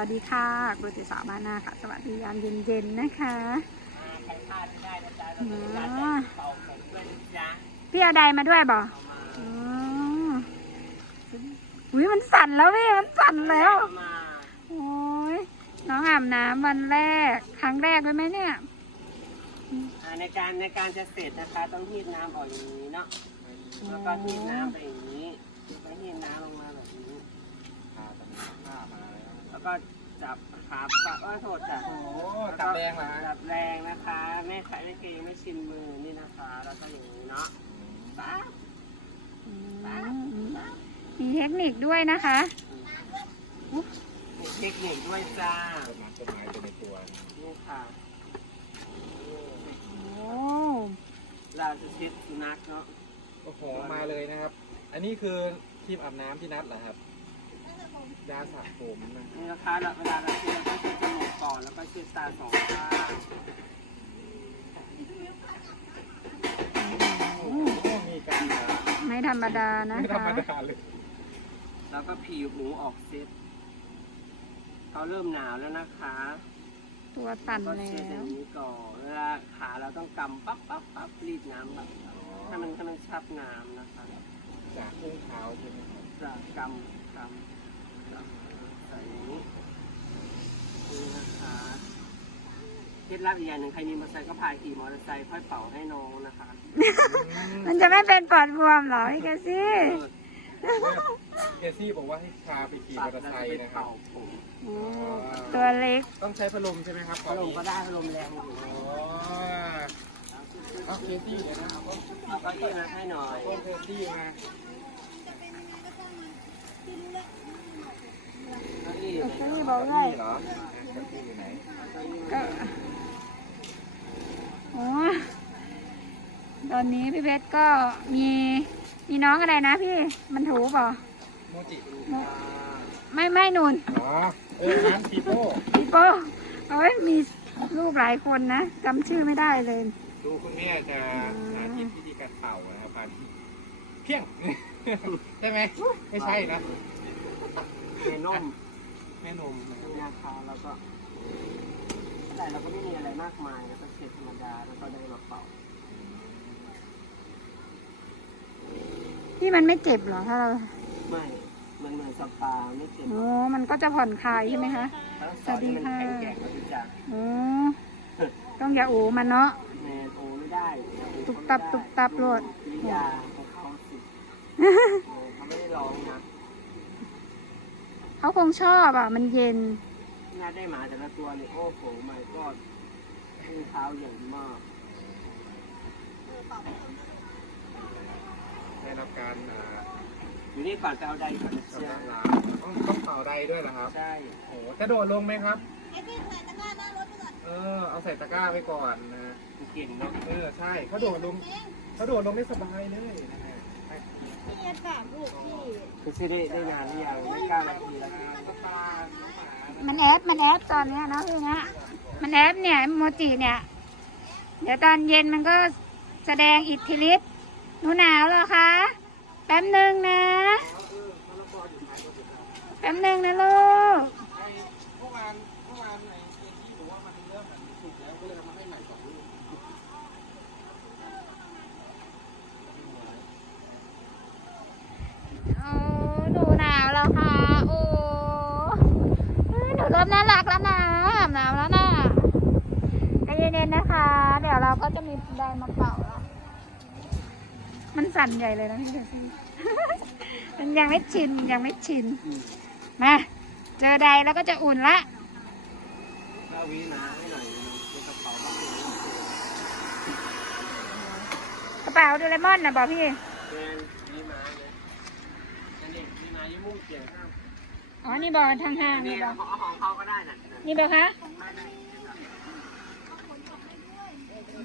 วัสดีค่ะกุติสาวบ้านนาค่ะ สวัสดียามเย็นๆนะคะใครพลาดไม่ได้นะจ๊ะเราจะมีการแจกเป่าผมด้วยนะจ๊ะพี่เอาใดมาด้วยบ่เอามาอ๋ออุ้ยมันสั่นแล้วพี่มันสั่นแล้วเอามาโอ้ยน้องอาบน้ำวันแรก ครั้งแรกเลยไหมเนี่ยอ่าในการในการจะเสร็จนะคะต้องหีดน้ำออกอย่างนี้เนาะแล้วก็หีดน้ำไปอย่างนี้แล้วก็หีดน้ำลงมาแบบนี้พาตอนนี้ข้ามา แล้วแล้วก็จับขาปักว่าโทษจ้ะโอ้จับแรงเหรอฮะ จับแรงนะคะ แม่ใช้ไม่เกรงไม่ชินมือนี่นะคะ แล้วก็อย่างนี้เนาะป๊าบอืมมีเทคนิคด้วยนะคะมีเทคนิคด้วยจ้าต้นไม้ต้นไม้ตัวในตัวนี่ค่ะโอ้เราจะเช็ดสุนัขเนาะโอ้โหมาเลยนะครับ อันนี้คือทีมอาบน้ำที่นัดเหรอครับ ยาสระผมนะนี่นะคะเราเวลาเราเช็ดเราต้องเช็ดจมูกก่อนแล้วก็เช็ดตาสองข้างโอ้โหมีการเอ่อไม่ธรรมดานะไม่ธรคะรมดาเลยแล้วก็ผีหูออกเช็ดเขาเริ่มหนาวแล้วนะคะตัวสั่นก็แล้เช็ดอย่าว งนี้ก่อนเวลาขาเราต้องกำปั๊บปั๊บปั๊บรีดน้ำแบบให้มันให้มันชับน้ำนะคะ จากอุ้งเท้าใช่ไหมครับ จะกำกำกำ ใส่อย่างนี้นี่นะคะเคล็ดลับอีกอย่างหนึ่งใครมีมอเตอร์ไซค์ก็พาขี่มอเตอร์ไซค์ค่อยเป่าให้น้องนะคะมันจะไม่เป็นปอดบวมเหรอพี่แกซี่เอซี่บอกว่าให้พาไปขี่มอเตอร์ไซค์นะครับเป่าผมโอ้ตัวเล็กต้องใช้พัดลมใช่ไหมครับพัดลมก็ได้พัดลมแรงอยู่อ๋อเอาเคซี่เดี๋ยวนะครับเอาเก็อี้มาให้หน่อยต้นเคซี่มา อี้เคซี่บอกให้นี่เหรอเคซี่อยู่ไหนก็โอ้ตอนนี้พี่เพชรก็มีมีน้องอะไรนะพี่มันถูเปล่าโมจิไม่ไม่นุนอ๋อเออร้านปีโป้พี่โป้เอาไว้มีลูกหลายคนนะจำชื่อไม่ได้เลย ดูคุณแม่จะสาธิตวิธีการเป่านะครับพันเพียง ใช่ไหมไม่ใช่นะในนม แม่นมนะครับยาคาแล้วก็แต่เราก็ไม่มีอะไรมากมายแล้วก็เช็ดธรรมดาแล้วก็ได้มาเป่าที่มันไม่เจ็บเหรอถ้าเราไม่มันเหมือนสปาไม่เจ็บโอ้มันก็จะผ่อนคลายใช่ไหมคะ แล้วสอนให้มันแข็งแกร่งแล้วถึงจะโอ้ต้องอย่าอูมันเนาะ แมนโอไม่ได้ตุบตับตุบตับโลด กิริยาของเขาสิเออเขาไม่ได้ร้องนะ เขาคงชอบอะ มันเย็น น่าได้หมาแต่ละตัวเนี่ยโอ้โหไม่ก็มือเท้าใหญ่มากได้รับการอ่าอยู่นี่ก่อนจะเอาใดก่อนนะเชียกำลังลาต้องต้องเป่าใดด้วยเหรอครับ ใช่โอ้โหจะโดดลงไหมครับเออ เอาใส่ตะกร้าไว้ก่อนนะ เก่งเนาะ เออ ใช่เขาโดดลงเขาโดดลงได้สบายเลยนะ ฮะคือซื้อได้ได้นานหรือยังไม่เก้านาทีแล้วสปาน้องหมานะมันแอปมันแอปตอนเนี้ยเนาะพี่นะมันแอปเนี่ยโมจิเนี่ย เดี๋ยวตอนเย็นมันก็แสดงอิทธิฤทธิ์หนูหนาวเหรอคะ แป๊บหนึ่งนะ แป๊บหนึ่งนะลูกไอ้เมื่อวานเมื่อวานไอ้ไอ้ที่บอกว่ามันเริ่มแบบสุกแล้วก็เลยเอามาให้ใหม่สองลูก โอ้หนูหนาวแล้วค่ะ โอ้เอ้ยห พักแล้วนะอาบน้ำแล้วนะใจเย็นๆนะคะ เดี๋ยวเราก็จะมีแดงมาเป่าแล้ว มันสั่นใหญ่เลยนะพี่เดซี่มันยังไม่ชินยังไม่ชิน มา เจอใดแล้วก็จะอุ่นละกระเป๋าโดูเลมอนนะบอกพี่แมนมีมาเลยนั่นเองมีมายี่มุ่งเสียงห้าม อ๋อ นี่บอกทางห้างนี่นี่บอเอาของเขาก็ได้น่ะนี่บอกคะ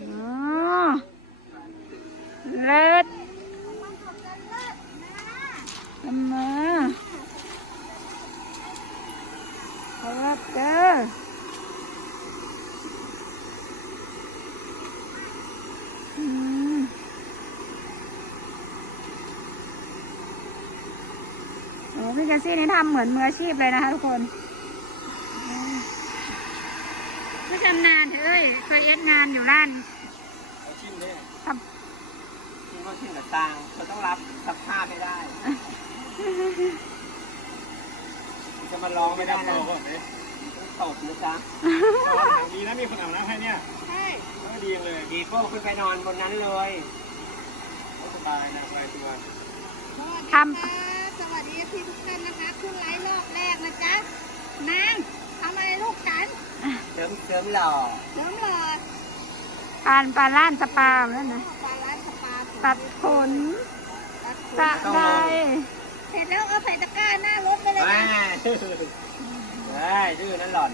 อ๋อเลิศทำมาขอรับเด้ออืมโอ้ พี่แกซี่นี่ทำเหมือนมืออาชีพเลยนะคะทุกคนไม่ชำนาญเฮ้ยเคยเอ็ดงานอยู่ร้านเอาชิมเลยทที่ว่าที่กับตังเขาต้องรับสภาพไม่ได้จะมาร้องไม่ไม่ได้ได้โตนะก่อนเลยต้องตบนะจ๊ะทางดีนะมีคนอาบน้ำให้เนี่ยใช่ก็ดีเลยดีโก้ขึ้นไปนอนบนนั้นเลยสบายนะสบายตัวำทสวัสดี พี่ทุกท่านนะคะ ขึ้นไลฟ์รอบแรกนะจ๊ะนางทำอะไรลูกฉันเสริมเสริมหล่อเสริมหลอดำปานปานร้านสปาแล้วนะ ปลาร้านสปาตัดขนตัดสะใดเสร็จแล้วเอาใส่ตะกร้าหน้ารถไปเลยแม่นะเฮ้ยดื้อนั่นหล่อน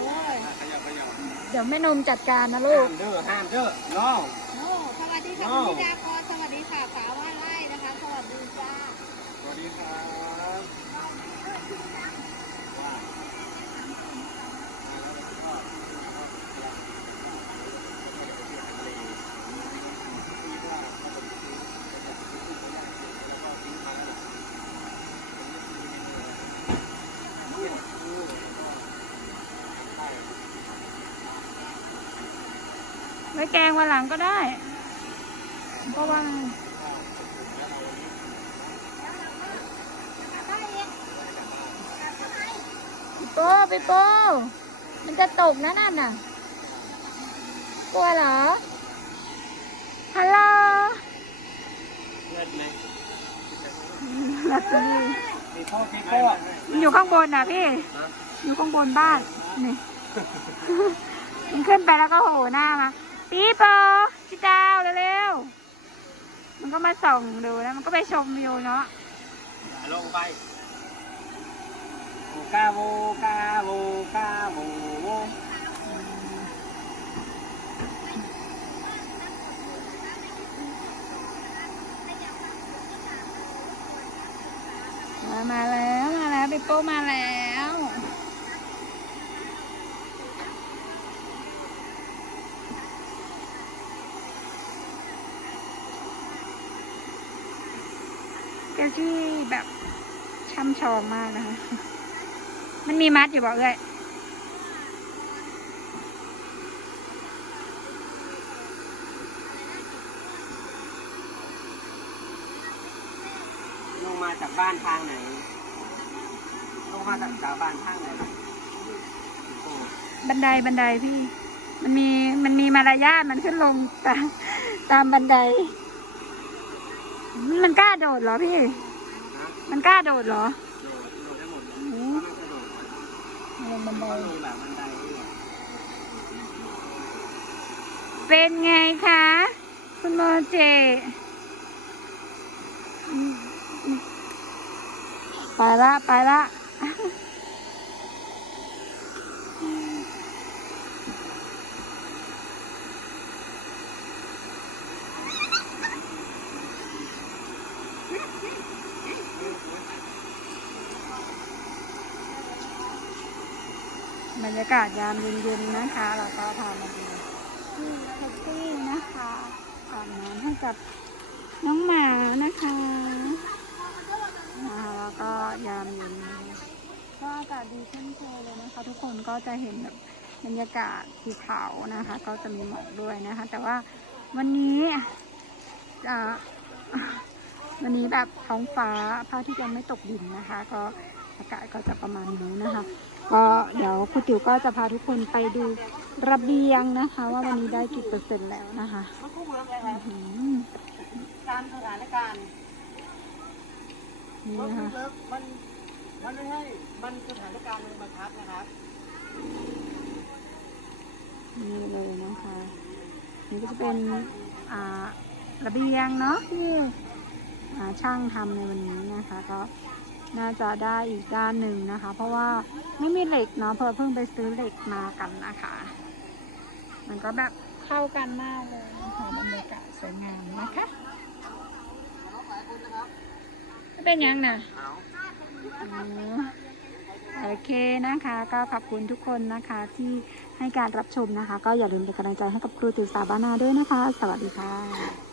โอ้ยขยับขยับเดี๋ยวแม่นมจัดการนะลูกห้ามดื้อห้ามดื้อน้อง โอ้สวัสดีค่ะโอ้คุณธิดาพรสวัสดีค่ะสาวว่าไร่นะคะ สวัสดีจ้า สวัส ดีครับไว้แกงวันหลังก็ได้ เพราะว่า โป้พี่โป้มันจะตกนะนั่นน่ะ กลัวเหรอ ฮัลโหลเลิศไหมหลับดีปีโป้ปีโป้มันอยู่ข้างบนน่ะพี่ อยู่ข้างบนบ้าน นี่ มันขึ้นไปแล้วก็โหหน้ามาปีโป้ชิดาวเร็วๆ มันก็มาส่องดูแล้วมันก็ไปชมวิวเนาะลงไปโว กาโวกาโวกาโวมามาแล้วมาแล้วปิโป้มาแล้วเกลที่แบบช่ำชองมากนะคะ มันมีมัดอยู่บอกเอ้ยลงมาจากบ้านทางไหน ลงมาจากจากบ้านทางไหนล่ะโอ้บันไดบันไดพี่ มันมีมันมีมารยาทมันขึ้นลงตามตามบันได มันกล้าโดดเหรอพี่ฮะมันกล้าโดดเหรอ บันได เป็นไงคะ คุณโมเจ ไปละ ไปละ ยากาศยามเย็นๆนะคะ เราก็พามาดูที่แท็กซี่นะคะอาบน้ำให้กับน้องหมานะคะนะคะแล้วก็ยามเย็นก็อากาศดีเช่นเคยเลยนะคะ ทุกคนก็จะเห็นแบบบรรยากาศภูเขานะคะ ก็จะมีหมอกด้วยนะคะ แต่ว่าวันนี้จะวันนี้แบบท้องฟ้าพระอาที่ยังไม่ตกดินนะคะ ก็ อากาศก็จะประมาณนี้นะคะ ก็เดี๋ยวครูติ๋วก็จะพาทุกคนไปดูระเบียงนะคะ ว่าวันนี้ได้กี่เปอร์เซ็นต์แล้วนะคะมันคู่เมืองเลยอื้อหือตามสถานการณ์นี่มันนะคะมันมันไม่ให้มันสถานการณ์มันบังคับนะครับนี่เลยนะคะนี่ก็จะเป็นอ่าระเบียงเนาะที่อ่าช่างทำในวันนี้นะคะ ก็ น่าจะได้อีกด้านหนึ่งนะคะ เพราะว่าไม่มีเหล็กเนาะเพราะเพิ่งไปซื้อเหล็กมากันนะคะ มันก็แบบเข้ากันมากเลยนะคะบรรยากาศสวยงามนะคะเป็นยังนะโอเคนะคะ ก็ขอบคุณทุกคนนะคะที่ให้การรับชมนะคะ ก็อย่าลืมเป็นกำลังใจให้กับครูติวสาบานาด้วยนะคะ สวัสดีค่ะ